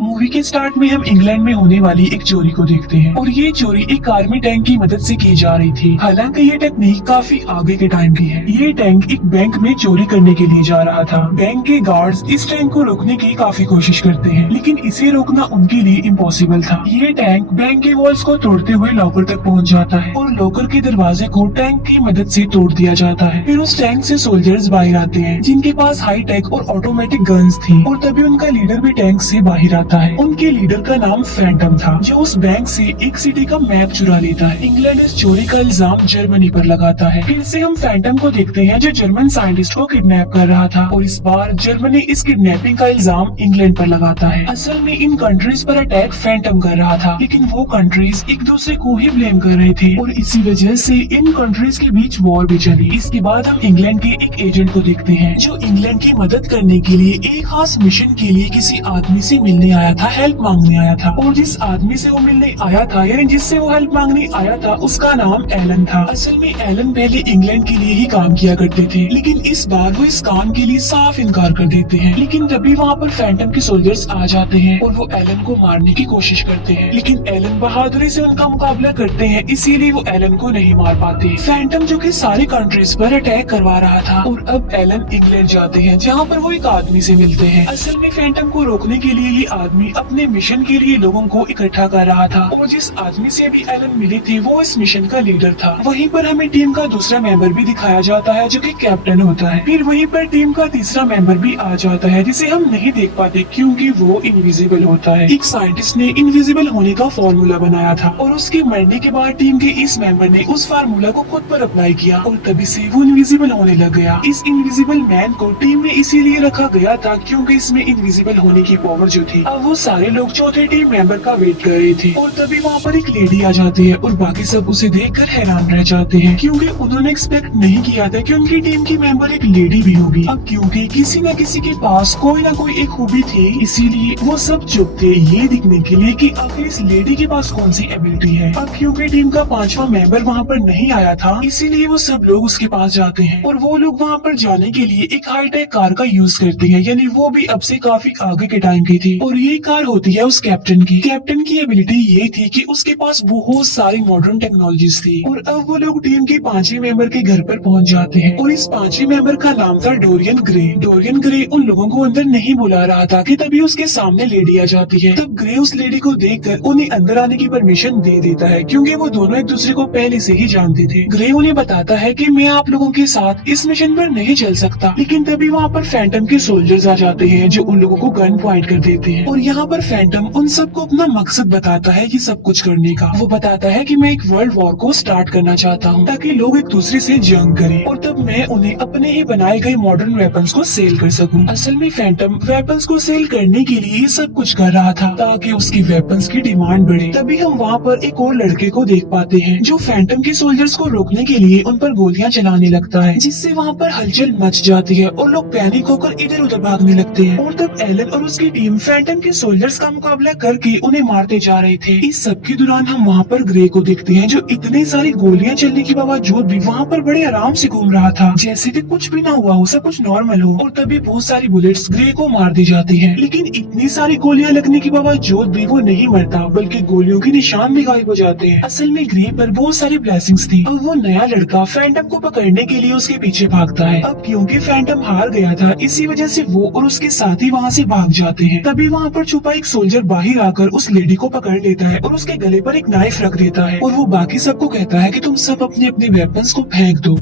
Movie के start में हम इंग्लैंड में होने वाली एक चोरी को देखते हैं और ये चोरी एक आर्मी टैंक की मदद से की जा रही थी। हालांकि ये टेक्निक काफी आगे के टाइम की है। ये टैंक एक बैंक में चोरी करने के लिए जा रहा था। बैंक के गार्ड्स इस टैंक को रोकने की काफी कोशिश करते हैं, लेकिन इसे रोकना उनके लिए इम्पॉसिबल था। ये टैंक बैंक के वॉल्स को तोड़ते हुए लॉकर तक पहुँच जाता है और लॉकर के दरवाजे को टैंक की मदद से तोड़ दिया जाता है। फिर उस टैंक से सोल्जर्स बाहर आते हैं जिनके पास हाई टेक और ऑटोमेटिक गन्स थी और तभी उनका लीडर भी टैंक से बाहर आता है। उनके लीडर का नाम फैंटम था, जो उस बैंक से एक सिटी का मैप चुरा लेता है। इंग्लैंड इस चोरी का इल्जाम जर्मनी पर लगाता है। फिर से हम फैंटम को देखते हैं जो जर्मन साइंटिस्ट को किडनैप कर रहा था और इस बार जर्मनी इस किडनैपिंग का इल्जाम इंग्लैंड पर लगाता है। असल में इन कंट्रीज पर अटैक फैंटम कर रहा था, लेकिन वो कंट्रीज एक दूसरे को ही ब्लेम कर रहे थे और इसी वजह से इन कंट्रीज के बीच वॉर भी चली। इसके बाद हम इंग्लैंड के एक एजेंट को देखते हैं जो इंग्लैंड की मदद करने के लिए एक खास मिशन के लिए किसी आदमी से मिलने आया था, हेल्प मांगने आया था। और जिस आदमी से वो मिलने आया था यानी जिससे वो हेल्प मांगने आया था उसका नाम एलन था। असल में एलन पहले इंग्लैंड के लिए ही काम किया करते थे, लेकिन इस बार वो इस काम के लिए साफ इनकार कर देते हैं। लेकिन तभी वहाँ पर फैंटम के सोल्जर्स आ जाते हैं और वो एलन को मारने की कोशिश करते हैं, लेकिन एलन बहादुरी से उनका मुकाबला करते हैं, इसीलिए वो एलन को नहीं मार पाते। फैंटम जो कि सारी कंट्रीज पर अटैक करवा रहा था और अब एलन इंग्लैंड जाते हैं जहाँ पर वो एक आदमी से मिलते हैं। असल में फैंटम को रोकने के लिए ये आदमी अपने मिशन के लिए लोगों को इकट्ठा कर रहा था और जिस आदमी से अभी एलन मिले थे वो इस मिशन का लीडर था। वहीं पर हमें टीम का दूसरा मेंबर भी दिखाया जाता है जो कि कैप्टन होता है। फिर वहीं पर टीम का तीसरा मेंबर भी आ जाता है जिसे हम नहीं देख पाते क्योंकि वो इनविजिबल होता है। एक साइंटिस्ट ने इनविजिबल होने का फॉर्मूला बनाया था और उसके मरने के बाद टीम के इस मेंबर ने उस फार्मूला को खुद पर अप्लाई किया और तभी से वो इनविजिबल होने लग गया। इस इनविजिबल मैन को टीम में इसीलिए रखा गया था क्योंकि इसमें इनविजिबल होने की पावर जो थी। अब वो सारे लोग चौथे टीम मेंबर का वेट कर रहे थे और तभी वहाँ पर एक लेडी आ जाती है और बाकी सब उसे देखकर हैरान रह जाते हैं क्योंकि उन्होंने एक्सपेक्ट नहीं किया था कि उनकी टीम की मेंबर एक लेडी भी होगी। अब क्योंकि किसी न किसी के पास कोई ना कोई एक खूबी थी, इसीलिए वो सब चुप थे ये दिखने के लिए कि आखिर इस लेडी के पास कौन सी एबिलिटी है। अब क्योंकि टीम का पांचवा मेंबर वहाँ पर नहीं आया था, इसीलिए वो सब लोग उसके पास जाते हैं और वो लोग वहाँ पर जाने के लिए एक हाईटेक कार का यूज करते हैं, यानी वो भी अब से काफी आगे के टाइम की थी और ये कार होती है उस कैप्टन की। कैप्टन की एबिलिटी ये थी कि उसके पास बहुत सारी मॉडर्न टेक्नोलॉजीज थी और अब वो लोग टीम के पांचवें मेंबर के घर पर पहुंच जाते हैं और इस पांचवें मेंबर का नाम था डोरियन ग्रे। डोरियन ग्रे उन लोगों को अंदर नहीं बुला रहा था कि तभी उसके सामने लेडी आ जाती है। तब ग्रे उस लेडी को देखकर उन्हें अंदर आने की परमिशन दे देता है क्योंकि वो दोनों एक दूसरे को पहले से ही जानते थे। ग्रे उन्हें बताता है कि मैं आप लोगों के साथ इस मिशन पर नहीं चल सकता, लेकिन तभी वहाँ पर फैंटम के सोल्जर्स आ जाते हैं जो उन लोगों को गन पॉइंट कर देते हैं और यहाँ पर फैंटम उन सबको अपना मकसद बताता है ये सब कुछ करने का। वो बताता है कि मैं एक वर्ल्ड वॉर को स्टार्ट करना चाहता हूँ ताकि लोग एक दूसरे से जंग करें और तब मैं उन्हें अपने ही बनाए गए मॉडर्न वेपन्स को सेल कर सकूं। असल में फैंटम वेपन्स को सेल करने के लिए ये सब कुछ कर रहा था ताकि उसकी वेपन्स की डिमांड बढ़े। तभी हम वहाँ पर एक और लड़के को देख पाते हैं जो फैंटम के सोल्जर्स को रोकने के लिए उन पर गोलियां चलाने लगता है, जिससे वहाँ पर हलचल मच जाती है और लोग पैनिक होकर इधर उधर भागने लगते हैं और तब एलन और उसकी टीम फैंटम के सोल्जर्स का मुकाबला करके उन्हें मारते जा रहे थे। इस सब के दौरान हम वहाँ पर ग्रे को देखते हैं जो इतनी सारी गोलियां चलने के बावजूद भी वहाँ पर बड़े आराम से घूम रहा था, जैसे कि कुछ भी ना हुआ हो, सब कुछ नॉर्मल हो। और तभी बहुत सारी बुलेट्स ग्रे को मार दी जाती हैं, लेकिन इतनी सारी गोलियां लगने के बावजूद भी वो नहीं मरता बल्कि गोलियों के निशान भी गायब हो जाते हैं। असल में ग्रे पर बहुत सारी ब्लेसिंग्स थी। अब वो नया लड़का फैंटम को पकड़ने के लिए उसके पीछे भागता है। अब क्योंकि फैंटम हार गया था इसी वजह से वो और उसके साथी वहाँ से भाग जाते हैं। तभी वहाँ पर छुपा एक सोल्जर बाहर आकर उस लेडी को पकड़ लेता है और उसके गले पर एक नाइफ रख देता है और वो बाकी सबको कहता है कि तुम सब अपने अपने वेपन्स को फेंक दो।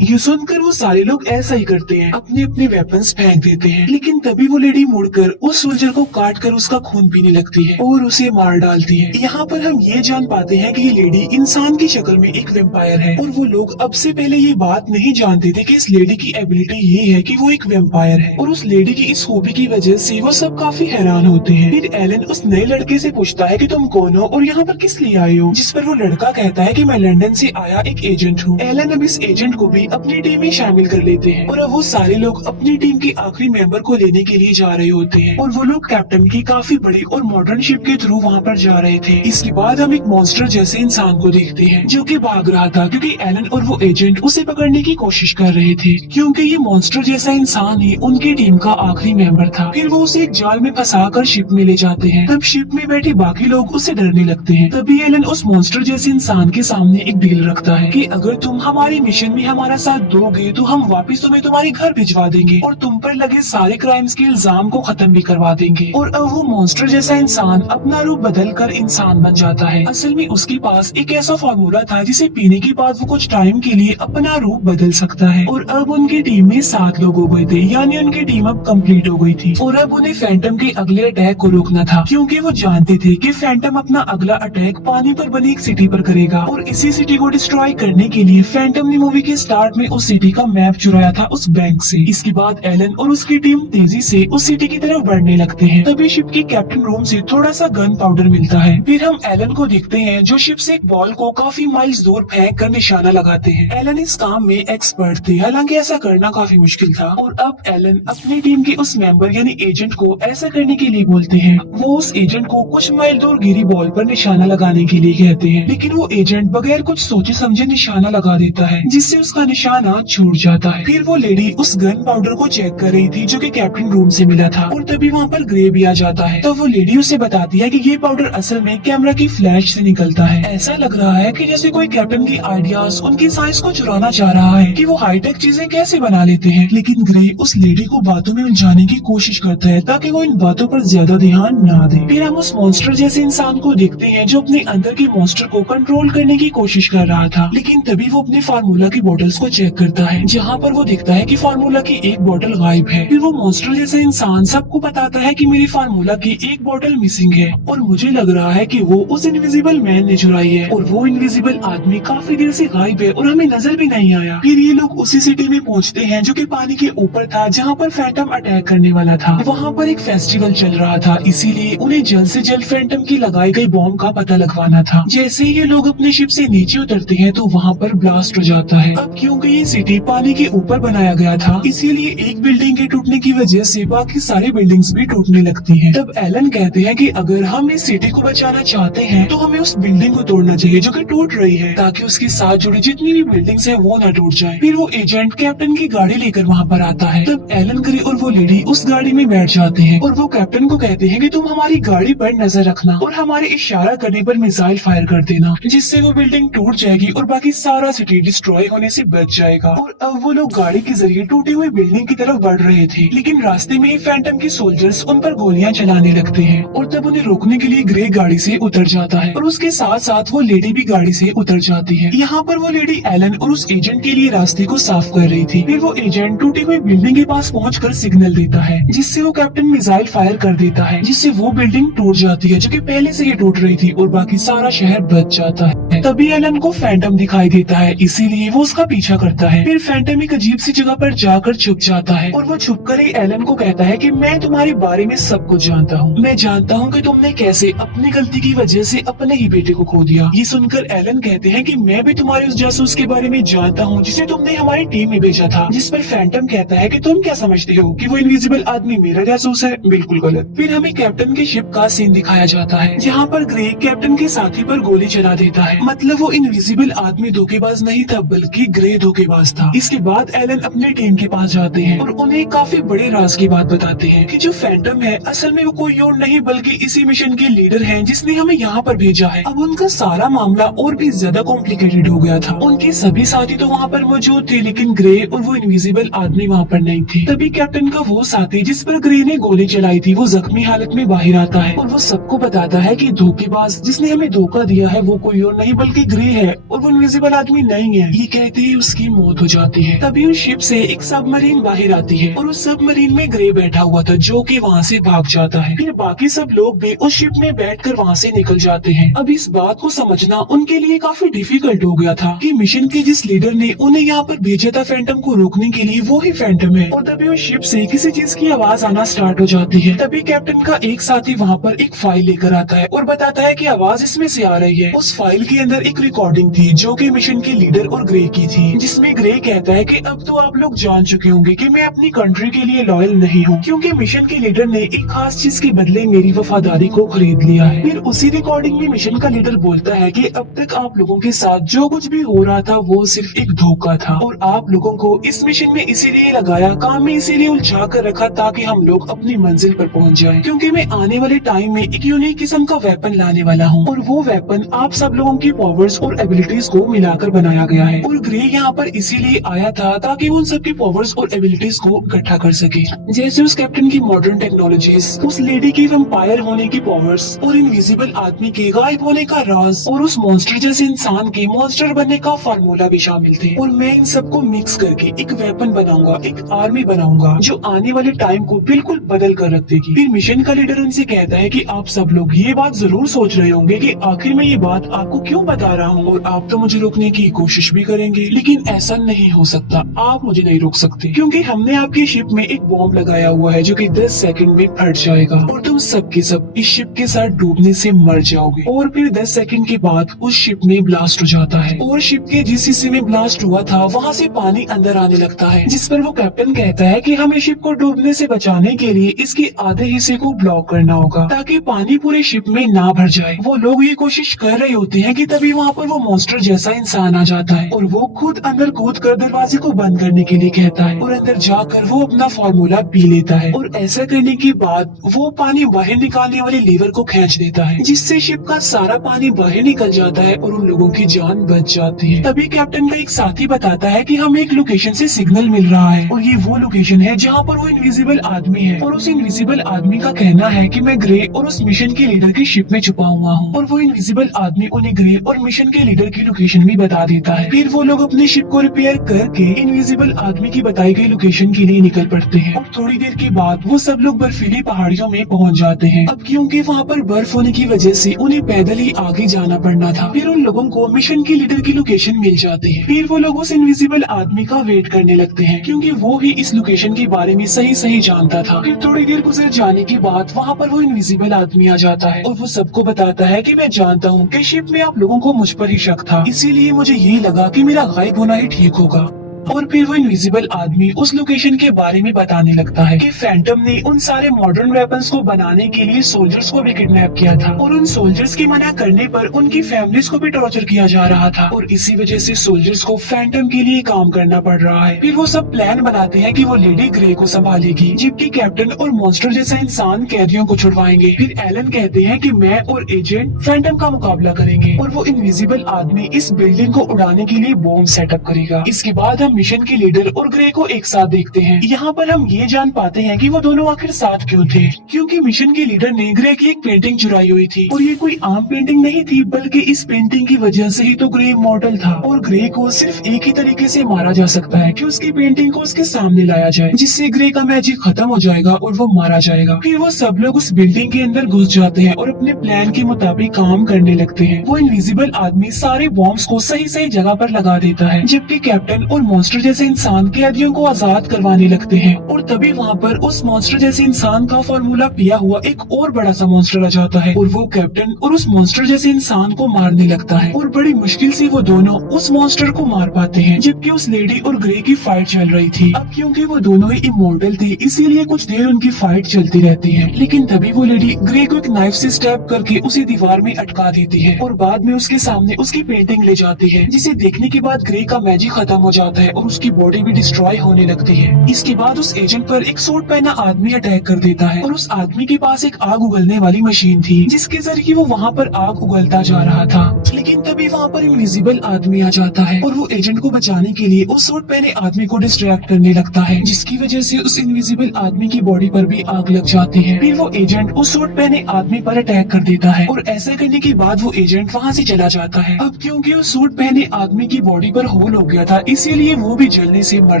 ये सुनकर वो सारे लोग ऐसा ही करते हैं, अपने अपने वेपन्स फेंक देते हैं, लेकिन तभी वो लेडी मुड़कर उस सोल्जर को काट कर उसका खून पीने लगती है और उसे मार डालती है। यहाँ पर हम ये जान पाते हैं कि ये लेडी इंसान की शक्ल में एक वेम्पायर है और वो लोग अब से पहले ये बात नहीं जानते थे कि इस लेडी की एबिलिटी ये है कि वो एक वेम्पायर है और उस लेडी की इस खूबी की वजह से वो सब काफी हैरान होते हैं। फिर एलन उस नए लड़के से पूछता है कि तुम कौन हो और यहाँ पर किस लिए आए हो, जिस पर वो लड़का कहता है कि मैं लंदन से आया एक एजेंट हूँ। एलन अब इस एजेंट को भी अपनी टीम में शामिल कर लेते हैं और अब वो सारे लोग अपनी टीम के आखिरी मेंबर को लेने के लिए जा रहे होते हैं और वो लोग कैप्टन की काफी बड़ी और मॉडर्न शिप के थ्रू वहाँ पर जा रहे थे। इसके बाद हम एक मॉन्स्टर जैसे इंसान को देखते हैं जो कि भाग रहा था क्योंकि एलन और वो एजेंट उसे पकड़ने की कोशिश कर रहे थे, क्योंकि ये मॉन्स्टर जैसा इंसान ही उनकी टीम का आखिरी मेंबर था। फिर वो उसे एक जाल में फंसाकर शिप में ले जाते हैं। तब शिप में बैठे बाकी लोग उससे डरने लगते हैं। तभी एलन उस मॉन्स्टर जैसे इंसान के सामने एक डील रखता है कि अगर तुम हमारे मिशन में हमारा साथ दोगे तो हम वापस तुम्हें तुम्हारे घर भिजवा देंगे और तुम पर लगे सारे क्राइम्स के इल्जाम को खत्म भी करवा देंगे। और अब वो मॉन्स्टर जैसा इंसान अपना रूप बदल कर इंसान बन जाता है। असल में उसके पास एक ऐसा फार्मूला था जिसे पीने के बाद वो कुछ टाइम के लिए अपना रूप बदल सकता है। और अब उनकी टीम में 7 लोग हो गए थे, यानी उनकी टीम अब कंप्लीट हो गई थी। और अब उन्हें फैंटम के अगले अटैक को रोकना था, क्योंकि वो जानते थे कि फैंटम अपना अगला अटैक पानी पर बनी एक सिटी पर करेगा और इसी सिटी को डिस्ट्रॉय करने के लिए फैंटम ने मूवी के स्टार्ट में उस सिटी का मैप चुराया था उस बैंक से। इसके बाद एलन और उसकी टीम तेजी से उस सिटी की तरफ बढ़ने लगते हैं। तभी शिप के कैप्टन रूम से थोड़ा सा गन पाउडर मिलता है। फिर हम एलन को देखते हैं जो शिप से एक बॉल को काफी माइल्स दूर फेंक कर निशाना लगाते हैं। एलन इस काम में एक्सपर्ट थे, हालांकि ऐसा करना काफी मुश्किल था। और अब एलन अपनी टीम के उस मेंबर यानी एजेंट को ऐसा करने के लिए बोलते हैं। वो उस एजेंट को कुछ माइल दूर गिरी बॉल पर निशाना लगाने के लिए कहते हैं, लेकिन वो एजेंट बगैर कुछ सोचे समझे निशाना लगा देता है, जिससे उसका निशाना छूट जाता है। फिर वो लेडी उस गन पाउडर को चेक कर रही थी जो कि कैप्टन रूम से मिला था और तभी वहाँ पर ग्रे भी आ जाता है। तो वो लेडी उसे बताती है कि ये पाउडर असल में कैमरा की फ्लैश से निकलता है। ऐसा लग रहा है कि जैसे कोई कैप्टन की आइडियाज उनकी साइंस को चुराना चाह रहा है कि वो हाईटेक चीजें कैसे बना लेते हैं। लेकिन ग्रे उस लेडी को बातों में उलझाने की कोशिश करता है ताकि वो इन बातों पर ज्यादा ध्यान न दे। फिर हम उस मॉन्स्टर जैसे इंसान को देखते हैं जो अपने अंदर के मॉन्स्टर को कंट्रोल करने की कोशिश कर रहा था, लेकिन तभी वो अपने फार्मूला की बोतल्स को चेक करता है, जहाँ पर वो देखता है कि फार्मूला की एक बोतल गायब है। फिर वो मॉन्स्टर जैसा इंसान सबको बताता है कि मेरी फार्मूला की एक बोतल मिसिंग है और मुझे लग रहा है कि वो उस इनविजिबल मैन ने चुराई है और वो इनविजिबल आदमी काफी देर से गायब है और हमें नजर भी नहीं आया। फिर ये लोग उसी सिटी में पहुँचते हैं जो कि पानी के ऊपर था, जहाँ पर फैंटम अटैक करने वाला था। वहाँ पर एक फेस्टिवल चल रहा था, इसीलिए उन्हें जल्द से जल्द फैंटम की लगाई गई बॉम्ब का पता लगवाना था। जैसे ही ये लोग अपने शिप से नीचे उतरते हैं तो वहाँ पर ब्लास्ट हो जाता है। अब क्योंकि ये सिटी पानी के ऊपर बनाया गया था, इसीलिए एक बिल्डिंग के टूटने की वजह से बाकी सारी बिल्डिंग्स भी टूटने लगती हैं। तब एलन कहते हैं कि अगर हम इस सिटी को बचाना चाहते हैं तो हमें उस बिल्डिंग को तोड़ना चाहिए जो कि टूट रही है, ताकि उसके साथ जुड़ी जितनी भी बिल्डिंग्स हैं वो न टूट जाए। फिर वो एजेंट कैप्टन की गाड़ी लेकर वहाँ पर आता है। तब एलन ग्रे और वो लेडी उस गाड़ी में बैठ जाते हैं और वो कैप्टन को कहते हैं कि तुम हमारी गाड़ी पर नजर रखना और हमारे इशारा करने पर मिसाइल फायर कर देना, जिससे वो बिल्डिंग टूट जाएगी और बाकी सारा सिटी डिस्ट्रॉय होने से बच जाएगा। और अब वो लोग गाड़ी के जरिए टूटी हुई बिल्डिंग की तरफ बढ़ रहे थे, लेकिन रास्ते में ही फैंटम के सोल्जर्स उन पर गोलियां चलाने लगते हैं और तब उन्हें रोकने के लिए ग्रे गाड़ी से उतर जाता है और उसके साथ साथ वो लेडी भी गाड़ी से उतर जाती है। यहाँ पर वो लेडी एलन और उस एजेंट के लिए रास्ते को साफ कर रही थी। फिर वो एजेंट टूटी हुई बिल्डिंग के पास पहुंचकर सिग्नल देता है, जिससे वो कैप्टन मिसाइल फायर कर देता है, जिससे वो बिल्डिंग टूट जाती है जो कि पहले से ही टूट रही थी और बाकी सारा शहर बच जाता है। तभी एलन को फैंटम दिखाई देता है, इसीलिए वो उसका पीछा करता है। फिर फैंटम एक अजीब सी जगह पर जाकर छुप जाता है और वो छुपकर ही एलन को कहता है कि मैं तुम्हारे बारे में सब कुछ जानता हूँ। मैं जानता हूँ कि तुमने कैसे अपनी गलती की वजह से अपने ही बेटे को खो दिया। ये सुनकर एलन कहते हैं कि मैं भी तुम्हारे उस जासूस के बारे में जानता हूँ जिसे तुमने हमारी टीम में भेजा था। जिस पर फैंटम कहता है कि तुम क्या समझते हो कि वो इनविजिबल आदमी मेरा जासूस है? बिल्कुल गलत। फिर हमें कैप्टन के शिप का सीन दिखाया जाता है, जहाँ पर ग्रे कैप्टन के साथी पर गोली चला देता है। मतलब वो इनविजिबल आदमी धोखेबाज नहीं था, बल्कि ग्रे धोखेबाज था। इसके बाद एलन अपनी टीम के पास जाते हैं और उन्हें काफी बड़े राज की बात बताते हैं कि जो फैंटम है असल में वो कोई और नहीं बल्कि इसी मिशन के लीडर हैं जिसने हमें यहाँ पर भेजा है। अब उनका सारा मामला और भी ज्यादा कॉम्प्लिकेटेड हो गया था। उनके सभी साथी तो वहाँ पर मौजूद थे, लेकिन ग्रे और वो इनविजिबल आदमी वहाँ पर नहीं थे। तभी कैप्टन का वो साथी जिस पर ग्रे ने गोली चलाई थी वो जख्मी हालत में बाहर आता है और वो सबको बताता है कि धोखेबाज जिसने हमें धोखा दिया है वो कोई और नहीं बल्कि ग्रे है और वो इनविजिबल आदमी नहीं है। ये कहते ही उसकी मौत हो जाती है। तभी उस शिप से एक सबमरीन बाहर आती है और उस सबमरीन में ग्रे बैठा हुआ था जो कि वहाँ से भाग जाता है। फिर बाकी सब लोग भी उस शिप में बैठकर वहाँ से निकल जाते हैं। अब इस बात को समझना उनके लिए काफी डिफिकल्ट हो गया था कि मिशन के जिस लीडर ने उन्हें यहाँ पर भेजा था फैंटम को रोकने के लिए वो ही फैंटम है। और तभी उस शिप से किसी चीज की आवाज आना स्टार्ट हो जाती है। तभी कैप्टन का एक साथी वहाँ पर एक फाइल लेकर आता है और बताता है कि आवाज इसमें से आ रही है। उस फाइल के अंदर एक रिकॉर्डिंग थी जो कि मिशन के लीडर और ग्रे की थी, जिसमें ग्रे कहता है कि अब तो आप लोग जान चुके होंगे कि मैं अपनी कंट्री के लिए लॉयल नहीं हूँ, क्योंकि मिशन के लीडर ने एक खास चीज के बदले मेरी वफादारी को खरीद लिया है। फिर उसी रिकॉर्डिंग में मिशन का लीडर बोलता है कि अब तक आप लोगों के साथ जो कुछ भी हो रहा था वो सिर्फ एक धोखा था और आप लोगों को इस मिशन में इसीलिए लगाया, काम में इसीलिए उलझा कर रखा ताकि हम लोग अपनी मंजिल पर पहुंच जाएं, क्योंकि मैं आने वाले टाइम में एक यूनिक किस्म का वेपन लाने वाला हूं और वो वेपन आप सब लोगों की पावर्स और एबिलिटीज को मिलाकर बनाया गया है। और ग्रे यहाँ पर इसीलिए आया था ताकि वो उन सबकी पावर्स और एबिलिटीज को इकट्ठा कर सके, जैसे उस कैप्टन की मॉडर्न टेक्नोलॉजीज, उस लेडी की वैम्पायर होने की पावर्स और इनविजिबल आदमी के गायब होने का राज और उस मॉन्स्टर जैसे इंसान के मॉन्स्टर बनने का फार्मूला भी शामिल थे। और मैं इन सबको मिक्स करके एक वेपन बनाऊंगा, एक आर्मी बनाऊंगा जो आने वाले टाइम को बिल्कुल बदल कर रख देगी। फिर मिशन का लीडर उनसे कहता है कि आप सब लोग ये बात जरूर सोच रहे होंगे कि आखिर में ये बात आपको क्यों बता रहा हूँ और आप तो मुझे रोकने की कोशिश भी करेंगे, लेकिन ऐसा नहीं हो सकता, आप मुझे नहीं रोक सकते, क्योंकि हमने आपकी शिप में एक बॉम्ब लगाया हुआ है जो कि 10 सेकंड में फट जाएगा और तुम सब के सब इस शिप के साथ डूबने से मर जाओगे। और फिर 10 सेकंड के बाद उस शिप में ब्लास्ट हो जाता है और शिप के जिस हिस्से में ब्लास्ट हुआ था वहाँ से पानी अंदर आने लगता है, जिस पर वो कैप्टन कहता है कि हमें शिप को डूबने से बचाने के लिए इसके आधे हिस्से को ब्लॉक करना होगा ताकि पानी पूरे शिप में ना भर जाए। वो लोग ये कोशिश कर रहे होते हैं कि तभी वहाँ पर वो मॉन्स्टर जैसा इंसान आ जाता है और वो खुद अंदर कूद कर दरवाजे को बंद करने के लिए कहता है और अंदर जाकर वो अपना फार्मूला पी लेता है और ऐसा करने के बाद वो पानी बाहर निकालने वाले लीवर को खींच देता है, जिससे शिप का सारा पानी बाहर निकल जाता है और उन लोगों की जान बच जाती है। तभी कैप्टन का एक साथी बताता है कि हमें एक लोकेशन से सिग्नल मिल रहा है और ये वो लोकेशन है जहाँ पर वो इनविजिबल आदमी है और उस इनविजिबल आदमी का कहना है कि मैं ग्रे और उस मिशन के लीडर की शिप में छुपा हुआ हूँ और वो इनविजिबल आदमी उन्हें ग्रे और मिशन के लीडर की लोकेशन भी बता देता है। फिर वो लोग अपनी शिप को रिपेयर करके इनविजिबल आदमी की बताई गई लोकेशन के लिए निकल पड़ते हैं और थोड़ी देर के बाद वो सब लोग बर्फीली पहाड़ियों में पहुंच जाते हैं। अब क्योंकि वहाँ पर बर्फ होने की वजह से उन्हें पैदल ही आगे जाना पड़ना था। फिर उन लोगों को मिशन के लीडर की लोकेशन मिल जाती है। फिर वो लोग उस इनविजिबल आदमी का वेट करने लगते हैं क्योंकि वो ही इस लोकेशन के बारे में सही सही जानता था। फिर थोड़ी देर गुजर जाने के बाद वहाँ पर वो इनविजिबल आदमी आ जाता है और वो सबको बताता है कि मैं जानता हूँ कि शिप में आप लोगों को मुझ पर ही शक था, इसीलिए मुझे ये लगा कि मेरा गायब होना ही ठीक होगा। और फिर वो इनविजिबल आदमी उस लोकेशन के बारे में बताने लगता है कि फैंटम ने उन सारे मॉडर्न वेपन्स को बनाने के लिए सोल्जर्स को भी किडनैप किया था और उन सोल्जर्स के मना करने पर उनकी फैमिलीज को भी टॉर्चर किया जा रहा था और इसी वजह से सोल्जर्स को फैंटम के लिए काम करना पड़ रहा है। फिर वो सब प्लान बनाते हैं कि वो लेडी ग्रे को संभालेगी जबकि कैप्टन और मॉन्स्टर जैसा इंसान कैदियों को छुड़वाएंगे। फिर एलन कहते हैं कि मैं और एजेंट फैंटम का मुकाबला करेंगे और वो इनविजिबल आदमी इस बिल्डिंग को उड़ाने के लिए बॉम्ब सेटअप करेगा। इसके बाद हम मिशन के लीडर और ग्रे को एक साथ देखते हैं। यहाँ पर हम ये जान पाते हैं कि वो दोनों आखिर साथ क्यों थे, क्योंकि मिशन के लीडर ने ग्रे की एक पेंटिंग चुराई हुई थी और ये कोई आम पेंटिंग नहीं थी, बल्कि इस पेंटिंग की वजह से ही तो ग्रे इमॉर्टल था और ग्रे को सिर्फ एक ही तरीके से मारा जा सकता है कि उसकी पेंटिंग को उसके सामने लाया जाए, जिससे ग्रे का मैजिक खत्म हो जाएगा और वो मारा जाएगा। फिर वो सब लोग उस बिल्डिंग के अंदर घुस जाते हैं और अपने प्लान के मुताबिक काम करने लगते हैं। वो इनविजिबल आदमी सारे बॉम्ब्स को सही सही जगह पर लगा देता है, जबकि कैप्टन और मॉन्स्टर जैसे इंसान कैदियों को आजाद करवाने लगते हैं और तभी वहाँ पर उस मॉन्स्टर जैसे इंसान का फार्मूला पिया हुआ एक और बड़ा सा मॉन्स्टर आ जाता है और वो कैप्टन और उस मॉन्स्टर जैसे इंसान को मारने लगता है और बड़ी मुश्किल से वो दोनों उस मॉन्स्टर को मार पाते हैं, जबकि उस लेडी और ग्रे की फाइट चल रही थी। अब क्योंकि वो दोनों ही इमॉर्टल थे इसीलिए कुछ देर उनकी फाइट चलती रहती है, लेकिन तभी वो लेडी ग्रे को एक नाइफ से स्टैब करके उसी दीवार में अटका देती है और बाद में उसके सामने उसकी पेंटिंग ले जाती है, जिसे देखने के बाद ग्रे का मैजिक खत्म हो जाता है और उसकी बॉडी भी डिस्ट्रॉय होने लगती है। इसके बाद उस एजेंट पर एक सूट पहना आदमी अटैक कर देता है और उस आदमी के पास एक आग उगलने वाली मशीन थी जिसके जरिए वो वहाँ पर आग उगलता जा रहा था, लेकिन तभी वहाँ पर इनविजिबल आदमी आ जाता है और वो एजेंट को बचाने के लिए उस सूट पहने आदमी को डिस्ट्रैक्ट करने लगता है, जिसकी वजह से उस इनविजिबल आदमी की बॉडी पर भी आग लग जाती है। फिर वो एजेंट उस सूट पहने आदमी पर अटैक कर देता है और ऐसा करने के बाद वो एजेंट वहाँ से चला जाता है। अब क्योंकि उस सूट पहने आदमी की बॉडी पर होल हो गया था इसीलिए वो भी जलने से मर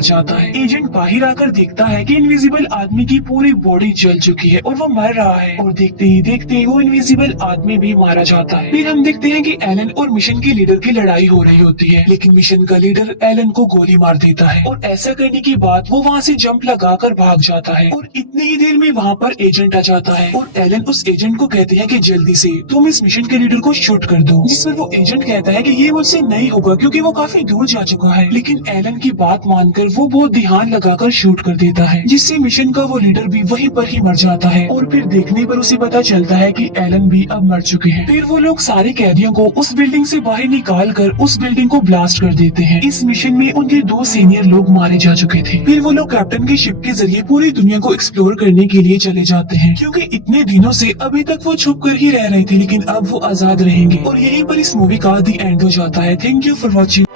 जाता है। एजेंट बाहर आकर देखता है कि इनविजिबल आदमी की पूरी बॉडी जल चुकी है और वो मर रहा है, और देखते ही देखते वो इनविजिबल आदमी भी मारा जाता है। फिर हम देखते हैं कि एलन और मिशन के लीडर की लड़ाई हो रही होती है, लेकिन मिशन का लीडर एलन को गोली मार देता है, और ऐसा करने के बाद वो वहाँ से जंप लगाकर भाग जाता है। और इतनी ही देर में वहाँ पर एजेंट आ जाता है, और एलन उस एजेंट को कहते हैं कि जल्दी से तुम इस मिशन के लीडर को शूट कर दो। जिस पर वो एजेंट कहता है कि ये मुझसे नहीं होगा क्योंकि वो काफी दूर जा चुका है, लेकिन एलन की बात मानकर वो बहुत ध्यान लगाकर शूट कर देता है, जिससे मिशन का वो लीडर भी वहीं पर ही मर जाता है। और फिर देखने पर उसे पता चलता है कि एलन भी अब मर चुके हैं। फिर वो लोग सारे कैदियों को उस बिल्डिंग से बाहर निकाल कर उस बिल्डिंग को ब्लास्ट कर देते हैं। इस मिशन में उनके 2 सीनियर लोग मारे जा चुके थे। फिर वो लोग कैप्टन की शिप के जरिए पूरी दुनिया को एक्सप्लोर करने के लिए चले जाते हैं, क्योंकि इतने दिनों से अभी तक वो छुप कर ही रह रहे थे, लेकिन अब वो आजाद रहेंगे। और यहीं पर इस मूवी का दी एंड हो जाता है। Thank you for watching.